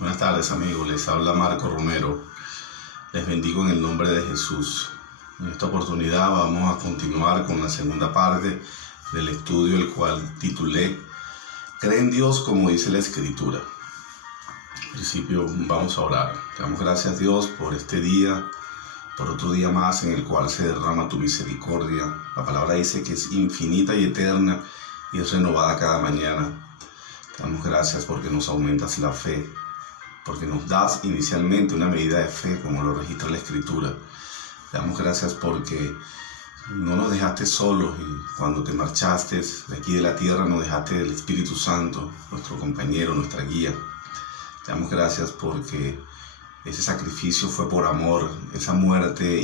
Buenas tardes, amigos, les habla Marco Romero. Les bendigo en el nombre de Jesús. En esta oportunidad vamos a continuar con la segunda parte del estudio, el cual titulé Cree en Dios como dice la Escritura. En principio vamos a orar. Te damos gracias, Dios, por este día, por otro día más en el cual se derrama tu misericordia. La palabra dice que es infinita y eterna y es renovada cada mañana. Te damos gracias porque nos aumentas la fe, porque nos das inicialmente una medida de fe, como lo registra la Escritura. Te damos gracias porque no nos dejaste solos y cuando te marchaste de aquí de la tierra nos dejaste el Espíritu Santo, nuestro compañero, nuestra guía. Te damos gracias porque ese sacrificio fue por amor, esa muerte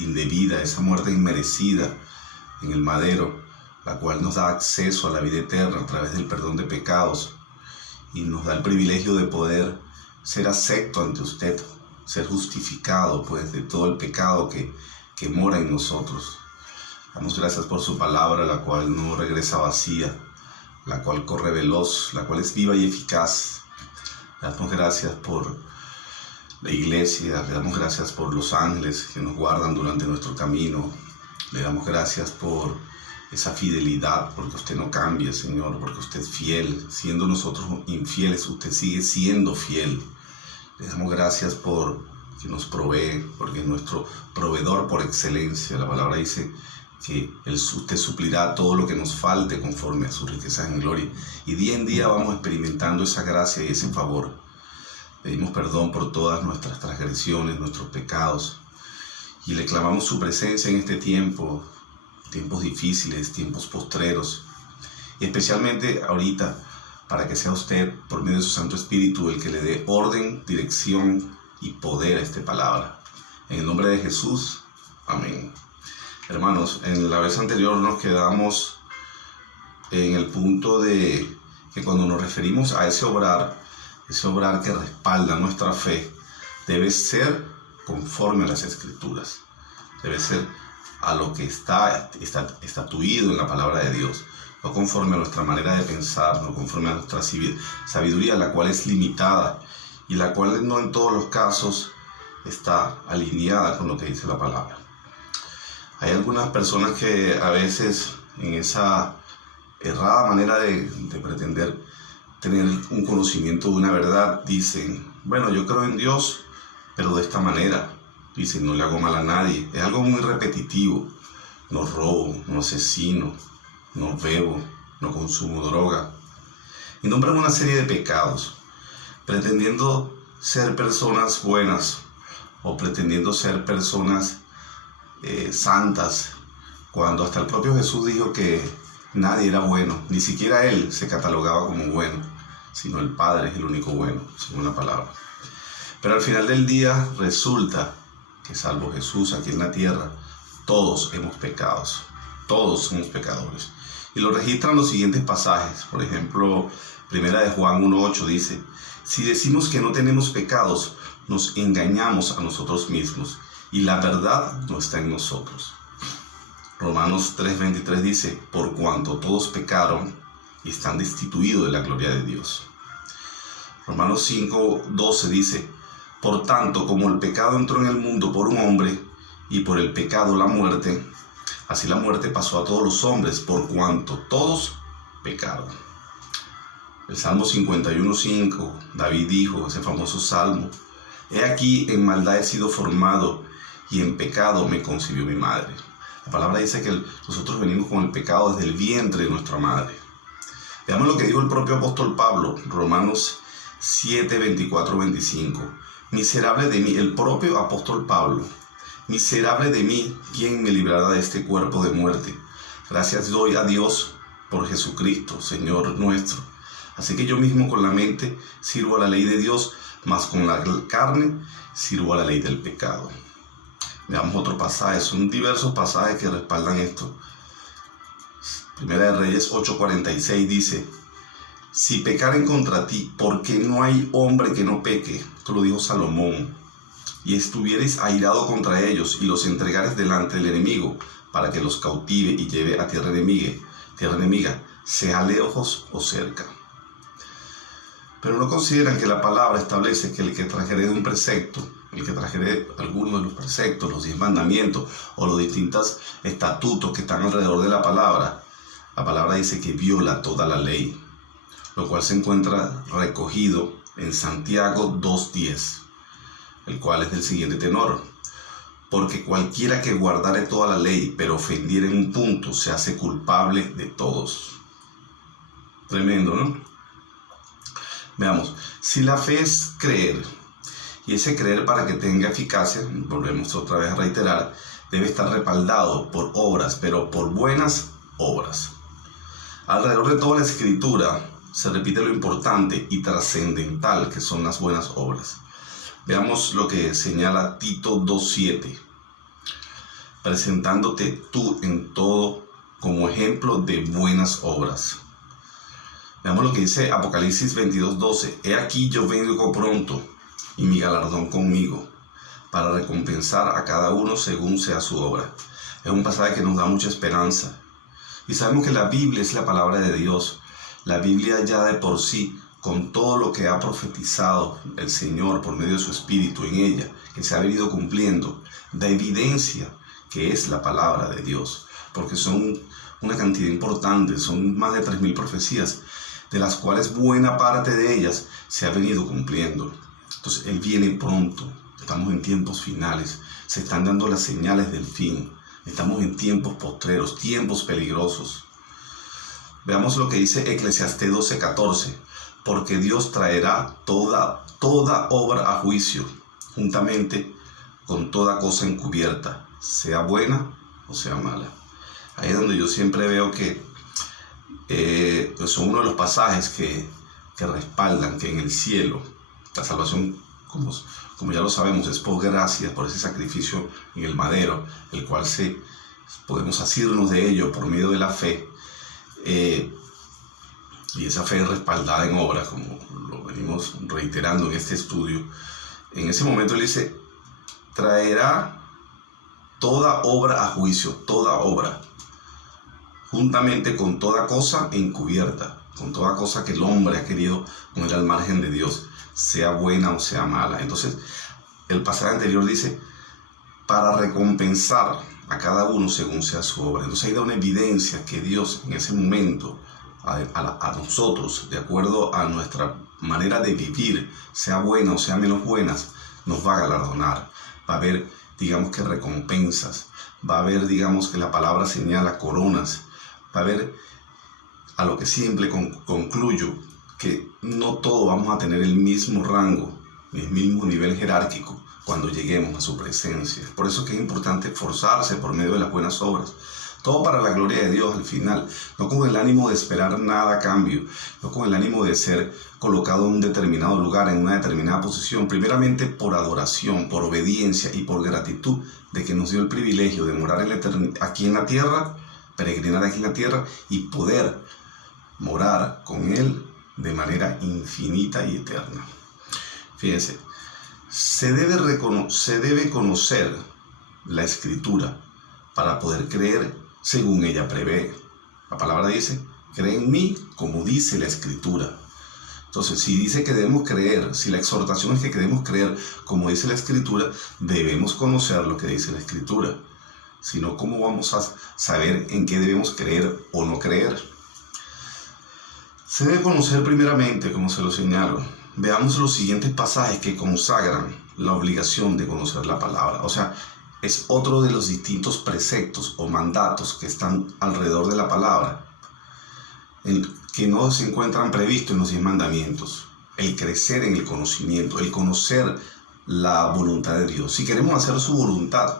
indebida, esa muerte inmerecida en el madero, la cual nos da acceso a la vida eterna a través del perdón de pecados y nos da el privilegio de poder ser acepto ante usted, ser justificado pues de todo el pecado que mora en nosotros. Damos gracias por su palabra, la cual no regresa vacía, la cual corre veloz, la cual es viva y eficaz. Damos gracias por la iglesia, le damos gracias por los ángeles que nos guardan durante nuestro camino. Le damos gracias por esa fidelidad, porque usted no cambia, Señor, porque usted es fiel. Siendo nosotros infieles, usted sigue siendo fiel. Le damos gracias por que nos provee, porque es nuestro proveedor por excelencia. La palabra dice que usted suplirá todo lo que nos falte conforme a sus riquezas en gloria. Y día en día vamos experimentando esa gracia y ese favor. Pedimos perdón por todas nuestras transgresiones, nuestros pecados. Y le clamamos su presencia en este tiempo, tiempos difíciles, tiempos postreros. Y especialmente ahorita, para que sea usted, por medio de su Santo Espíritu, el que le dé orden, dirección y poder a esta palabra. En el nombre de Jesús, amén. Hermanos, en la vez anterior nos quedamos en el punto de que cuando nos referimos a ese obrar que respalda nuestra fe, debe ser conforme a las Escrituras. Debe ser a lo que está estatuido en la palabra de Dios. No conforme a nuestra manera de pensar, no conforme a nuestra sabiduría, la cual es limitada y la cual no en todos los casos está alineada con lo que dice la palabra. Hay algunas personas que a veces en esa errada manera de pretender tener un conocimiento de una verdad dicen, bueno, yo creo en Dios, pero de esta manera. Dicen, no le hago mal a nadie. Es algo muy repetitivo. No robo, no asesino, no bebo, no consumo droga. Y nombran una serie de pecados, pretendiendo ser personas buenas o pretendiendo ser personas santas, cuando hasta el propio Jesús dijo que nadie era bueno, ni siquiera Él se catalogaba como bueno, sino el Padre es el único bueno, según la palabra. Pero al final del día resulta que salvo Jesús aquí en la tierra, todos hemos pecado, todos somos pecadores. Y lo registran los siguientes pasajes. Por ejemplo, primera de Juan 1:8 dice, si decimos que no tenemos pecados, nos engañamos a nosotros mismos y la verdad no está en nosotros. Romanos 3:23 dice, por cuanto todos pecaron y están destituidos de la gloria de Dios. Romanos 5:12 dice, por tanto, como el pecado entró en el mundo por un hombre, y por el pecado la muerte, así la muerte pasó a todos los hombres, por cuanto todos pecaron. El Salmo 51:5, David dijo, ese famoso salmo, he aquí en maldad he sido formado, y en pecado me concibió mi madre. La palabra dice que nosotros venimos con el pecado desde el vientre de nuestra madre. Veamos lo que dijo el propio apóstol Pablo, Romanos 7:24-25. Miserable de mí, el propio apóstol Pablo, miserable de mí, ¿quién me librará de este cuerpo de muerte? Gracias doy a Dios por Jesucristo, Señor nuestro. Así que yo mismo con la mente sirvo a la ley de Dios, mas con la carne sirvo a la ley del pecado. Veamos otro pasaje, son diversos pasajes que respaldan esto. Primera de Reyes 8:46 dice, si pecaren contra ti, porque no hay hombre que no peque, esto lo dijo Salomón, y estuvieres airado contra ellos y los entregares delante del enemigo, para que los cautive y lleve a tierra enemiga, sea lejos o cerca. pero no consideran que la palabra establece que el que transgrede un precepto, el que transgrede alguno de los preceptos, los 10 mandamientos o los distintos estatutos que están alrededor de la palabra dice que viola toda la ley, lo cual se encuentra recogido en Santiago 2:10, el cual es del siguiente tenor: porque cualquiera que guardare toda la ley, pero ofendiere en un punto, se hace culpable de todos. Tremendo, ¿no? Veamos, si la fe es creer, y ese creer, para que tenga eficacia, volvemos otra vez a reiterar, debe estar respaldado por obras, pero por buenas obras. Alrededor de toda la Escritura se repite lo importante y trascendental que son las buenas obras. Veamos lo que señala Tito 2:7. Presentándote tú en todo como ejemplo de buenas obras. Veamos lo que dice Apocalipsis 22:12. He aquí yo vengo pronto, y mi galardón conmigo, para recompensar a cada uno según sea su obra. Es un pasaje que nos da mucha esperanza. Y sabemos que la Biblia es la palabra de Dios. La Biblia ya de por sí, con todo lo que ha profetizado el Señor por medio de su Espíritu en ella, que se ha venido cumpliendo, da evidencia que es la palabra de Dios, porque son una cantidad importante, son más de 3.000 profecías, de las cuales buena parte de ellas se ha venido cumpliendo. Entonces Él viene pronto, estamos en tiempos finales, se están dando las señales del fin, estamos en tiempos postreros, tiempos peligrosos. Veamos lo que dice Eclesiastés 12:14, porque Dios traerá toda obra a juicio, juntamente con toda cosa encubierta, sea buena o sea mala. Ahí es donde yo siempre veo que son uno de los pasajes que respaldan que en el cielo la salvación, como ya lo sabemos, es por gracia, por ese sacrificio en el madero, el cual podemos asirnos de ello por medio de la fe, y esa fe respaldada en obras, como lo venimos reiterando en este estudio. En ese momento Él dice, traerá toda obra a juicio, toda obra, juntamente con toda cosa encubierta, con toda cosa que el hombre ha querido poner al margen de Dios, sea buena o sea mala. Entonces, el pasaje anterior dice, para recompensar a cada uno según sea su obra. Entonces ahí da una evidencia que Dios en ese momento, a nosotros, de acuerdo a nuestra manera de vivir, sea buena o sea menos buenas, nos va a galardonar. Va a haber, digamos que recompensas, va a haber, digamos que la palabra señala coronas, va a haber, a lo que siempre concluyo, que no todos vamos a tener el mismo rango, el mismo nivel jerárquico cuando lleguemos a su presencia. Por eso es que es importante esforzarse por medio de las buenas obras. Todo para la gloria de Dios al final, no con el ánimo de esperar nada a cambio, no con el ánimo de ser colocado en un determinado lugar, en una determinada posición, primeramente por adoración, por obediencia y por gratitud de que nos dio el privilegio de morar aquí en la tierra, peregrinar aquí en la tierra y poder morar con Él de manera infinita y eterna. Fíjense, se debe conocer la Escritura para poder creer según ella prevé. La palabra dice, cree en mí como dice la Escritura. Entonces, si dice que debemos creer, si la exhortación es que debemos creer como dice la Escritura, debemos conocer lo que dice la Escritura. Si no, ¿cómo vamos a saber en qué debemos creer o no creer? Se debe conocer primeramente, como se lo señalo. Veamos los siguientes pasajes que consagran la obligación de conocer la palabra. O sea, es otro de los distintos preceptos o mandatos que están alrededor de la palabra, que no se encuentran previstos en los 10 mandamientos. El crecer en el conocimiento, el conocer la voluntad de Dios. Si queremos hacer su voluntad,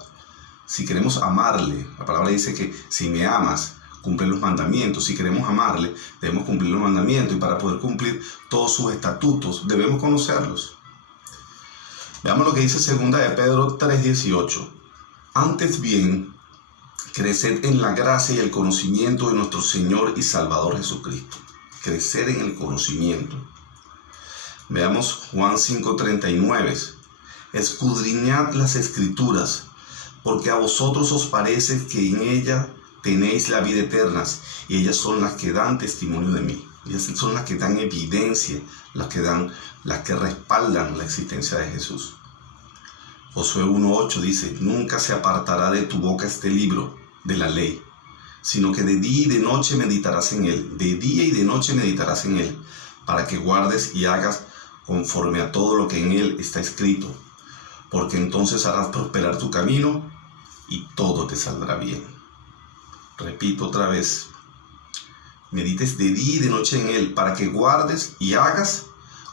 si queremos amarle, la palabra dice que si me amas, cumple los mandamientos. Si queremos amarle, debemos cumplir los mandamientos, y para poder cumplir todos sus estatutos, debemos conocerlos. Veamos lo que dice 2 de Pedro 3:18. Antes bien, creced en la gracia y el conocimiento de nuestro Señor y Salvador Jesucristo. Crecer en el conocimiento. Veamos Juan 5:39. Escudriñad las Escrituras, porque a vosotros os parece que en ella tenéis la vida eterna, y ellas son las que dan testimonio de mí. Ellas son las que dan evidencia, las que respaldan la existencia de Jesús. Josué 1:8 dice: nunca se apartará de tu boca este libro de la ley, sino que de día y de noche meditarás en él, de día y de noche meditarás en él, para que guardes y hagas conforme a todo lo que en él está escrito, porque entonces harás prosperar tu camino y todo te saldrá bien. Repito otra vez: medites de día y de noche en él, para que guardes y hagas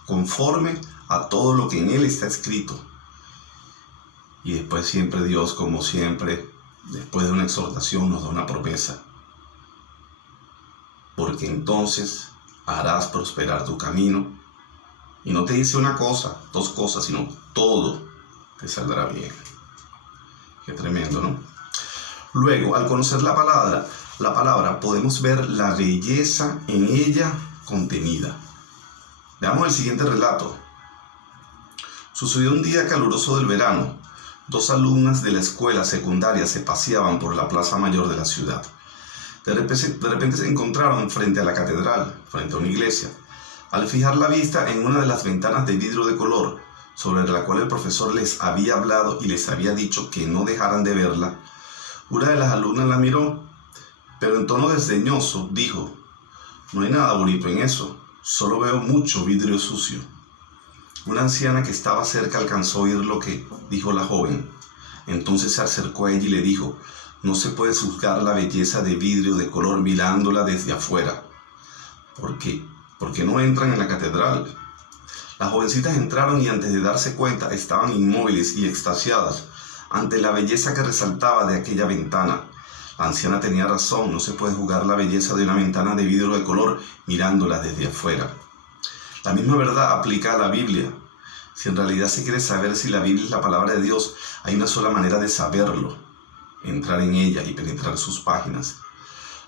conforme a todo lo que en él está escrito. Y después siempre Dios, como siempre, después de una exhortación nos da una promesa: porque entonces harás prosperar tu camino. Y no te dice una cosa, dos cosas, sino todo te saldrá bien. Qué tremendo, ¿no? Luego, al conocer la palabra, podemos ver la belleza en ella contenida. Veamos el siguiente relato. Sucedió un día caluroso del verano. 2 alumnas de la escuela secundaria se paseaban por la plaza mayor de la ciudad. De repente se encontraron frente a la catedral, frente a una iglesia. Al fijar la vista en una de las ventanas de vidrio de color, sobre la cual el profesor les había hablado y les había dicho que no dejaran de verla, una de las alumnas la miró, pero en tono desdeñoso dijo: no hay nada bonito en eso, solo veo mucho vidrio sucio. Una anciana que estaba cerca alcanzó a oír lo que dijo la joven. Entonces se acercó a ella y le dijo: no se puede juzgar la belleza de vidrio de color mirándola desde afuera. ¿Por qué? Porque no entran en la catedral. Las jovencitas entraron y antes de darse cuenta estaban inmóviles y extasiadas ante la belleza que resaltaba de aquella ventana. La anciana tenía razón, no se puede juzgar la belleza de una ventana de vidrio de color mirándola desde afuera. La misma verdad aplica a la Biblia. Si en realidad se quiere saber si la Biblia es la palabra de Dios, hay una sola manera de saberlo: entrar en ella y penetrar sus páginas.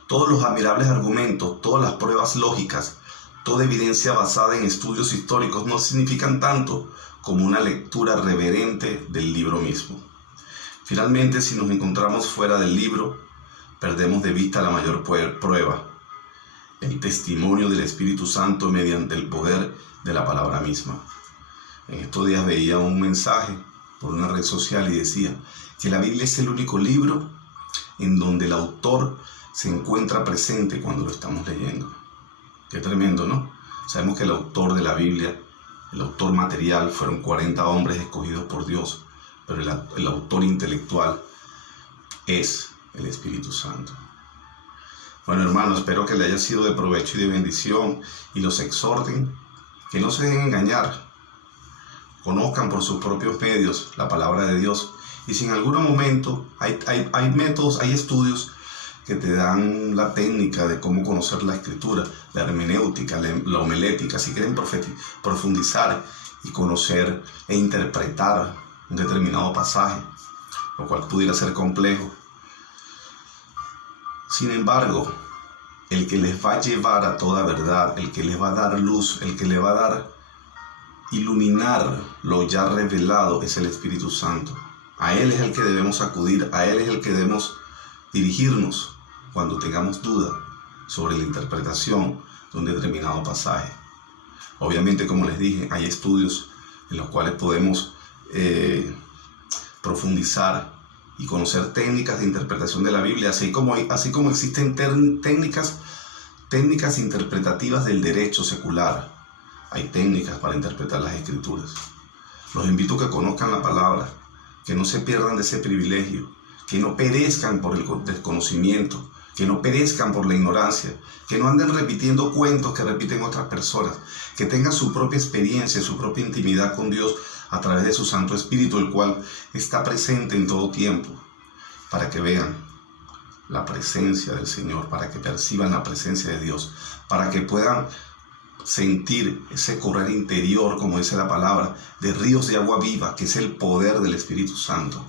Todos los admirables argumentos, todas las pruebas lógicas, toda evidencia basada en estudios históricos no significan tanto como una lectura reverente del libro mismo. Finalmente, si nos encontramos fuera del libro, perdemos de vista la mayor prueba: el testimonio del Espíritu Santo mediante el poder de la palabra misma. En estos días veía un mensaje por una red social y decía que la Biblia es el único libro en donde el autor se encuentra presente cuando lo estamos leyendo. Qué tremendo, ¿no? Sabemos que el autor de la Biblia, el autor material, fueron 40 hombres escogidos por Dios, pero el autor intelectual es el Espíritu Santo. Bueno, hermanos, espero que le haya sido de provecho y de bendición, y los exhorten que no se dejen engañar. Conozcan por sus propios medios la palabra de Dios. Y si en algún momento hay métodos, hay estudios que te dan la técnica de cómo conocer la escritura, la hermenéutica, la homilética. Si quieren profundizar y conocer e interpretar un determinado pasaje, lo cual pudiera ser complejo. Sin embargo, el que les va a llevar a toda verdad, el que les va a dar luz, el que les va a dar iluminar lo ya revelado, es el Espíritu Santo. A Él es el que debemos acudir, a Él es el que debemos dirigirnos cuando tengamos duda sobre la interpretación de un determinado pasaje. Obviamente, como les dije, hay estudios en los cuales podemos profundizar y conocer técnicas de interpretación de la Biblia, así como existen técnicas interpretativas del derecho secular. Hay técnicas para interpretar las Escrituras. Los invito a que conozcan la palabra, que no se pierdan de ese privilegio, que no perezcan por el desconocimiento, que no perezcan por la ignorancia, que no anden repitiendo cuentos que repiten otras personas, que tengan su propia experiencia, su propia intimidad con Dios a través de su Santo Espíritu, el cual está presente en todo tiempo, para que vean la presencia del Señor, para que perciban la presencia de Dios, para que puedan sentir ese correr interior, como dice la palabra, de ríos de agua viva, que es el poder del Espíritu Santo.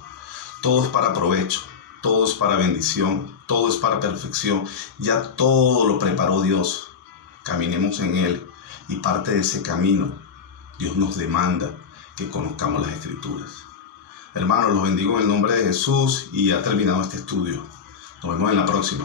Todo es para provecho, todo es para bendición, todo es para perfección. Ya todo lo preparó Dios. Caminemos en Él, y parte de ese camino Dios nos demanda que conozcamos las Escrituras. Hermanos, los bendigo en el nombre de Jesús, y ha terminado este estudio. Nos vemos en la próxima.